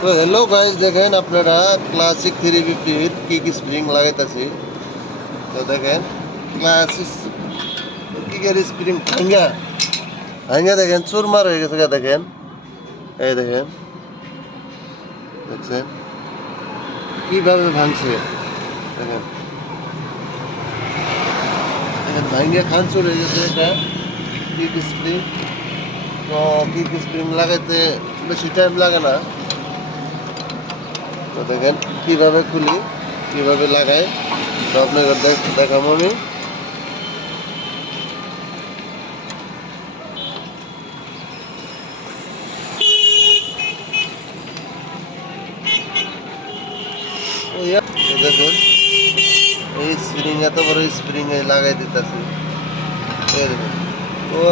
তো hello guys, দেখেন আপনারা ক্লাসিক 350 কিক স্প্রিং লাগাইতেছি। তো দেখেন ক্লাসিক কিকের স্প্রিং ভাঙ্গা ভাঙ্গা দেখেন চুরমার হয়ে গেছে। দেখেন এই দেখেন, দেখছেন কিভাবে ভাঙছে। দেখেন দেখেন ভাঙ্গা খানচুর হয়ে গেছে। এটা কিক স্প্রিং। তো কিক স্প্রিং লাগাইতে বেশি টাইম লাগে না। তো দেখেন কিভাবে খুলি, কিভাবে লাগাই, তো আপনাকে দেখাবো আমি। দেখুন এই স্প্রিং, এত বড় স্প্রিং লাগাই দিতেছি। তো